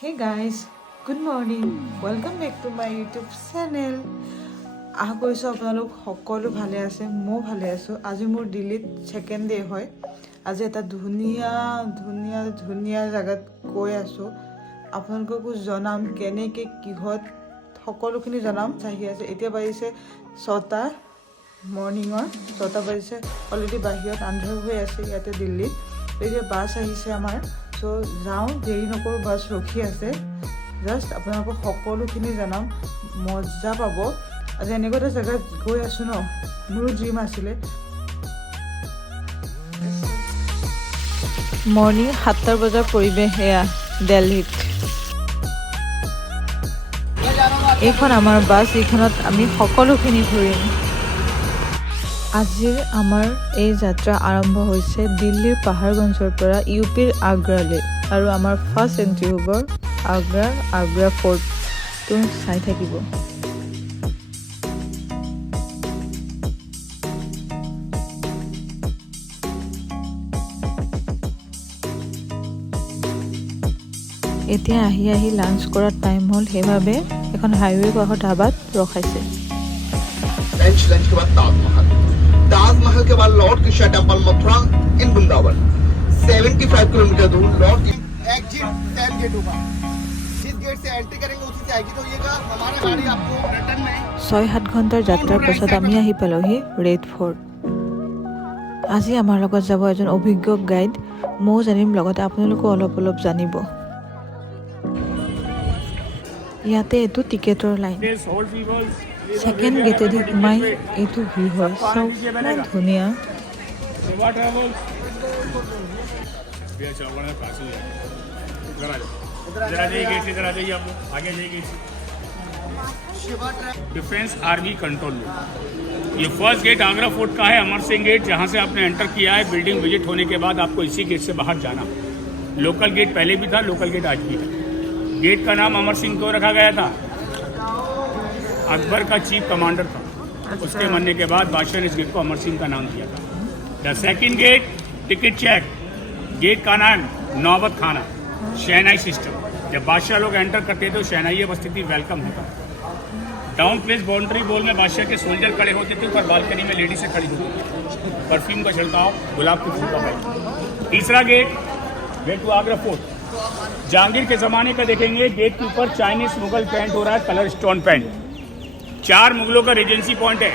Hey guys, good morning. Welcome back to my YouTube channel. আশা কৰিছোঁ আপোনালোক সকলো ভালে আছে, মই ভালে আছোঁ। আজি মোৰ দিল্লীত ছেকেণ্ড ডে হয়। আজি এটা ধুনীয়া জেগাত গৈ আছোঁ। আপোনালোককো জনাম কেনেকৈ কিহত সকলোখিনি জনাম। চাহি আছে এতিয়া বাজিছে 6টা মৰ্ণিঙৰ 6টা বাজিছে। অলৰেডি বাহিৰত আন্ধাৰ হৈ আছে ইয়াতে দিল্লীত। এতিয়া বাছ আহিছে আমাৰ। চ' যাওঁ, দেৰি নকৰোঁ, বাছ ৰখি আছে। জাষ্ট আপোনালোকক সকলোখিনি জনাম, মজা পাব। আজি এনেকুৱা এটা জেগাত গৈ আছোঁ ন, মোৰো ড্ৰিম আছিলে। মৰ্ণিং 7টা বজাৰ পৰিৱেশ এয়া দিল্লীত। এইখন আমাৰ বাছ, এইখনত আমি সকলোখিনি ঘূৰিম। আজিৰ আমাৰ এই যাত্ৰা আৰম্ভ হৈছে দিল্লীৰ পাহাৰগঞ্জৰ পৰা ইউপিৰ আগ্ৰালৈ, আৰু আমাৰ ফাৰ্ষ্ট এণ্ট্ৰি হ'ব আগ্ৰা ফৰ্টটো চাই থাকিব। এতিয়া আহি লাঞ্চ কৰাৰ টাইম হ'ল, সেইবাবে এখন হাইৱে কাষৰ ধাবাত ৰখাইছে। लंच के बाद ताजमहल के बाद लॉर्ड कृष्णा टेम्पल मथुरा इन वृंदावन 75 किलोमीटर दूर लॉर्ड एग्जिट 10 गेट होगा। जिस गेट से एंट्री करेंगे उसी से आएगी। तो ये हमारा गाड़ी आपको रिटर्न में 6-7 ঘণ্টাৰ যাত্ৰাৰ পাছত আমি আহি পালোহি ৰেড ফৰ্ট। আজি আমাৰ লগত যাব এজন অভিজ্ঞ গাইড। ময়ো জানিম, লগতে আপোনালোকো অলপ জানিব। ইয়াতে এইটো টিকেটৰ লাইন। ছেকেণ্ড গেটেদি সোমাই এইটো ভিউ হয়। চাওক ইমান ধুনীয়া। Defence army control room. ये फर्स्ट गेट आगरा फोर्ट का है, अमर सिंह गेट, जहाँ से आपने एंटर किया है। बिल्डिंग विजिट होने के बाद आपको इसी गेट से बाहर जाना। लोकल गेट पहले भी था, लोकल गेट आज भी है। गेट का नाम अमर सिंह क्यों रखा गया था? अकबर का चीफ कमांडर था। उसके मरने के बाद बादशाह ने इस गेट को अमर सिंह का नाम दिया था। The second gate ticket check. Gate का नाम नौबत खाना, शहनाई सिस्टम। जब बादशाह लोग एंटर करते थे तो शहनाई उपस्थिति वेलकम होता। डाउन प्लेस बाउंड्री वॉल में बादशाह के सोल्जर खड़े होते थे, पर बालकनी में लेडी से खड़ी होती थी। परफ्यूम का छिड़काव, गुलाब के फूल का पहले। तीसरा gate to Agra fort. Jahangir के ज़माने का देखेंगे, गेट के ऊपर चाइनीज मुगल पेंट हो रहा है, कलर स्टोन पेंट। 4 मुगलों का रेजेंसी पॉइंट है,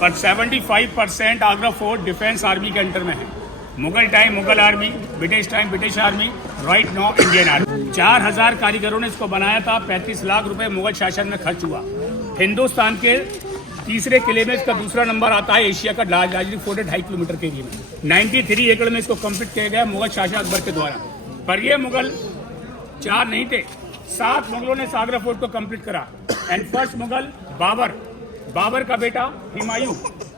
पर 75% आगरा फोर्ट डिफेंस आर्मी के अंडर में है। Mughal time Mughal army, British time British army, right now Indian army. 4000 कारीगरों ने इसको बनाया था। 35 लाख रुपए मुगल शासन में खर्च हुआ। हिंदुस्तान के तीसरे किले में इसका दूसरा नंबर आता है। एशिया का लार्जेस्ट फोर्ट है 2.5 किलोमीटर के एरिया में। 93 एकड़ में इसको कंप्लीट किया गया मुगल शासक अकबर के द्वारा। पर ये मुगल 4 नहीं थे, 7 मुगलों ने आगरा फोर्ट को कंप्लीट करा। एंड फर्स्ट मुगल बाबर का बेटा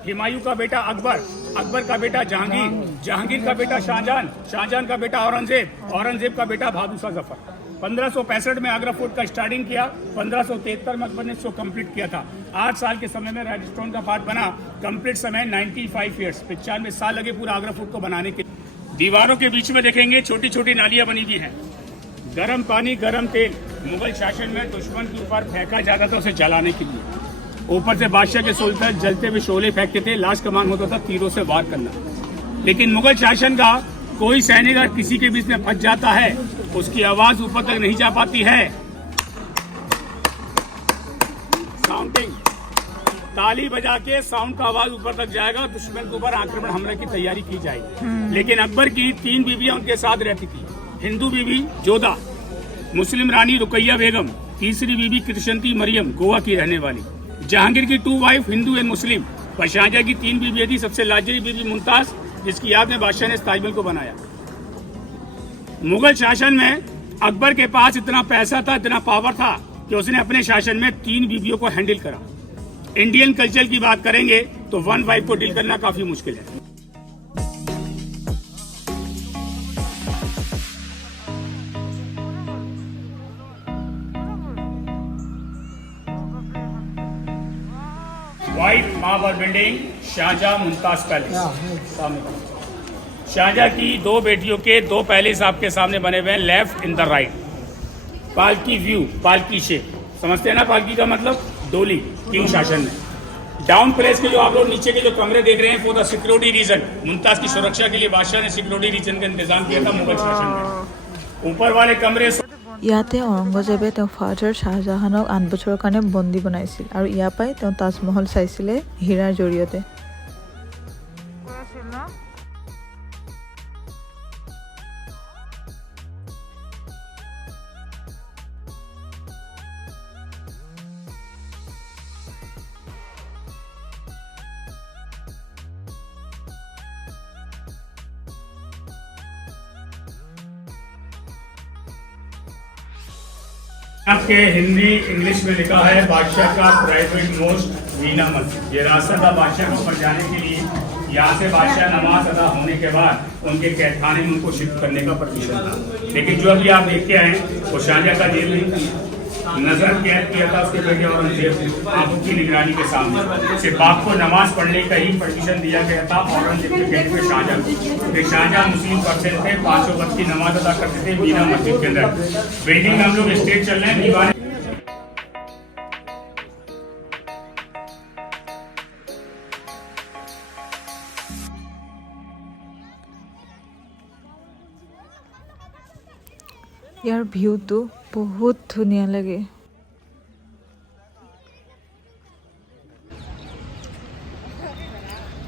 हिमायूं का बेटा अकबर का बेटा जहांगीर का बेटा शाहजहां का बेटा औरंगजेब का बेटा बहादुर शाह जफर। 1565 में आगरा फोर्ट का स्टार्टिंग किया। 1573 में अकबर ने इसको कंप्लीट किया था। 8 साल के समय में रेड स्टोन का पार्ट बना। कंप्लीट समय 95 ईयर्स, 95 साल लगे पूरा आगरा फोर्ट को बनाने के। दीवारों के बीच में देखेंगे छोटी छोटी नालियां बनी हुई हैं। गर्म पानी गर्म तेल मुगल शासन में दुश्मन के ऊपर फेंका जाता था उसे जलाने के लिए। ऊपर से बादशाह के सोल्जर जलते हुए शोले फेंकते थे। लास्ट कमान होता था तीरों से वार करना। लेकिन मुगल शासन का कोई सैनिक अगर किसी के बीच में फंस जाता है, उसकी आवाज ऊपर तक नहीं जा पाती है। साउंडिंग, ताली बजा के साउंड का आवाज ऊपर तक जाएगा, दुश्मन के ऊपर आक्रमण हमले की तैयारी की जाएगी। लेकिन अकबर की 3 बीवियां उनके साथ रहती थी। हिंदू बीवी जोधा, मुस्लिम रानी रुकैया बेगम, तीसरी बीवी कृष्णती मरियम, गोवा की रहने वाली। जहांगीर की 2 वाइफ हिंदू एंड मुस्लिम। पर शाहजहां की 3 बीवियां थी। सबसे लाजरी बीवी मुमताज, जिसकी याद में बादशाह ने ताजमहल को बनाया। मुगल शासन में अकबर के पास इतना पैसा था, इतना पावर था कि उसने अपने शासन में 3 बीवियों को हैंडल करा। इंडियन कल्चर की बात करेंगे तो 1 वाइफ को डील करना काफी मुश्किल है। White marble building, Shahjahan Mumtaz palace. Shahjahan की 2 बेटियों के 2 पैलेस आपके सामने बने हुए हैं, लेफ्ट इन द राइट। पालकी व्यू, पालकी शेप, समझते हैं ना पालकी का मतलब? डोली, किंग शासन में। डाउन प्लेस के जो आप लोग नीचे के जो कमरे देख रहे हैं for the security reason, Mumtaz की सुरक्षा के लिए बादशाह ने सिक्योरिटी रीजन का इंतजाम किया था मुगल शासन में। ऊपर वाले कमरे ইয়াতে ঔৰংগজেবে তেওঁ ফাদাৰ শাহজাহানক 8 বছৰৰ কাৰণে বন্দী বনাইছিল আৰু ইয়াৰ পৰাই তেওঁ তাজমহল চাইছিলে হীৰাৰ জৰিয়তে। आपके हिंदी इंग्लिश में लिखा है बादशाह का प्राइवेट मोस्ट वीना मस्जिद। ये रास्ता था बादशाह को ऊपर जाने के लिए। यहाँ से बादशाह नमाज अदा होने के बाद उनके कैदखाने में उनको शिफ्ट करने का परमिशन था। लेकिन जो अभी आप देख के आए वो शाहजहाँ का जेल नहीं था, नजर कैद किया था उसके बेटे औरंगजेब आंखों की निगरानी के सामने। सिर्फ बाप को नमाज पढ़ने का ही परमिशन दिया गया था औरंगजेब के बेटे पे शाहजहाँ को। शाहजहाँ मुस्लिम पर्सन थे, 5 वक्त की नमाज अदा करते थे मीना मस्जिद के अंदर। बिल्डिंग हम लोग स्टेट चल रहे हैं दीवार। ইয়াৰ ভিউটো বহুত ধুনীয়া লাগে।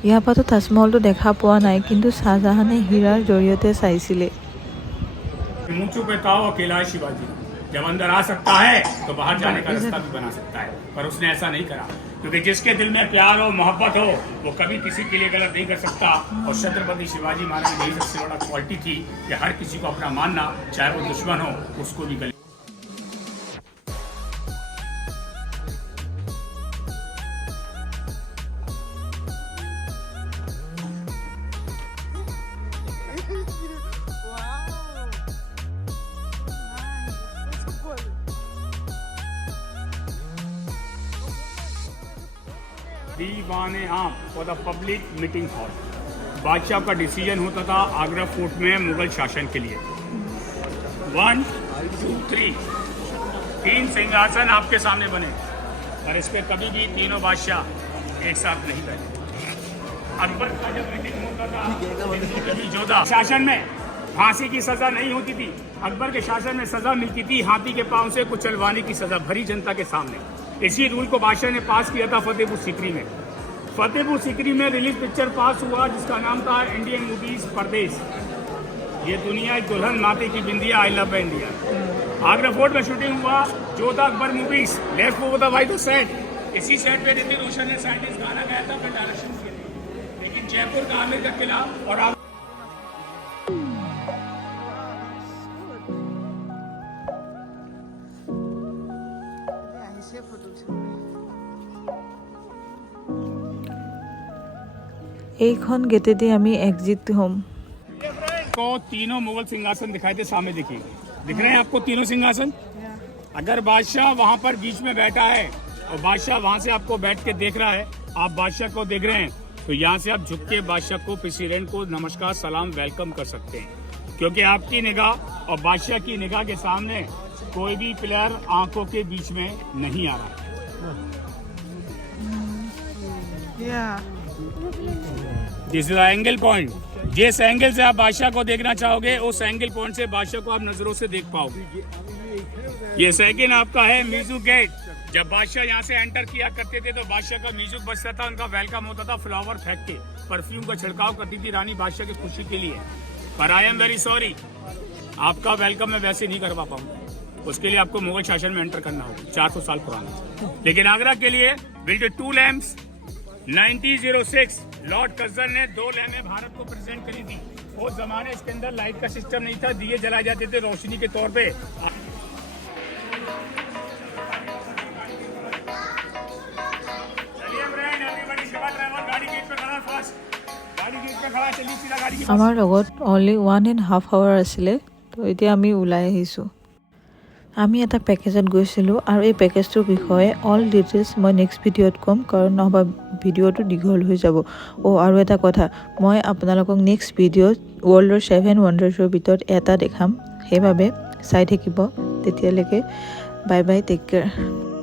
ইয়াৰ পৰাতো তাজমহলটো দেখা পোৱা নাই, কিন্তু শাহজাহানে হীৰাৰ জৰিয়তে চাইছিলে। मुंचू पे ताओ अकेला है शिवाजी, जब अंदर आ सकता है तो बाहर जाने का रास्ता भी बना सकता है, पर उसने ऐसा नहीं करा। क्योंकि जिसके दिल में प्यार हो, मोहब्बत हो, वो कभी किसी के लिए गलत नहीं कर सकता। और छत्रपति शिवाजी महाराज की यही सबसे बड़ा क्वालिटी थी कि हर किसी को अपना मानना, चाहे वो दुश्मन हो उसको भी गले। दीवाने आम for the public meeting hall. बादशाह का डिसीजन होता था आगरा फोर्ट में मुगल शासन के लिए। 1 2 3 3 सिंहासन आपके सामने बने, और इस पे कभी भी तीनों बादशाह एक साथ नहीं बैठे। अकबर का जब मीटिंग होता था कभी जोधा शासन में फांसी की सजा नहीं होती थी। अकबर के शासन में सजा मिलती थी हाथी के पांव से कुचलवाने की सजा, भरी जनता के सामने। इसी रूल को बादशाह ने पास किया था फतेहपुर सीकरी में। फतेहपुर सीकरी में रिलीज पिक्चर पास हुआ जिसका नाम था इंडियन मूवीज परदेश। ये दुनिया एक दुल्हन माते की बिंदिया, I love India. Agra fort में शूटिंग हुआ Jodha Akbar movies, left over the white set. इसी सेट पे ऋतिक रोशन ने साइंटिस्ट गाना गाया था अपने डायरेक्शन के लिए। लेकिन जयपुर का आमिर का किला और এইখন গেটেদি আমি এক্সিট হ'ম। को तीनों मुगल सिंहासन दिखाई दे, सामने देखिए, दिख रहे हैं आपको तीनों सिंहासन। अगर बादशाह वहां पर बीच में बैठा है और बादशाह वहां से आपको बैठ के देख रहा है, आप बादशाह को देख रहे हैं, तो यहाँ से आप झुक के बादशाह को, प्रेसिडेंट को नमस्कार सलाम वेलकम कर सकते हैं। क्योंकि आपकी निगाह और बादशाह की निगाह के सामने कोई भी प्लेयर आंखों के बीच में नहीं आ रहा। This is angle point. जिस एंगल से आप बादशाह को देखना चाहोगे उस एंगल पॉइंट से बादशाह को आप नजरों से देख पाओगे। ये सेकंड आपका है म्यूजिक गेट। जब बादशाह यहाँ से एंटर किया करते थे तो बादशाह का म्यूजिक बजता था, उनका वेलकम होता था फ्लावर फेंक के, परफ्यूम का छिड़काव करती थी रानी बादशाह की खुशी के लिए। पर आई एम वेरी सॉरी, आपका वेलकम मैं वैसे नहीं करवा पाऊंगा। उसके लिए आपको मुगल शासन में एंटर करना होगा, 400 साल पुराना। लेकिन आगरा के लिए बिल्ड 2 लैम्प्स 1906 लॉर्ड कर्जन ने 2 लैम्पें भारत को प्रेजेंट करी थी। उस जमाने इसके अंदर लाइट का सिस्टम नहीं था, दिए जलाए जाते थे रोशनी के तौर पे। আমাৰ লগত অনলি 1.5 আৱাৰ আছিলে, তো এতিয়া আমি ওলাই আহিছোঁ। আমি এটা পেকেজত গৈছিলোঁ আৰু এই পেকেজটোৰ বিষয়ে অল ডিটেইলছ মই নেক্সট ভিডিঅ'ত ক'ম, কাৰণ নহ'বা ভিডিঅ'টো দীঘল হৈ যাব। আৰু এটা কথা, মই আপোনালোকক নেক্সট ভিডিঅ'ত ৱৰ্ল্ডৰ 7 ৱণ্ডাৰ্ছৰ ভিতৰত এটা দেখাম, সেইবাবে চাই থাকিব তেতিয়ালৈকে বাই বাই টেক কেয়াৰ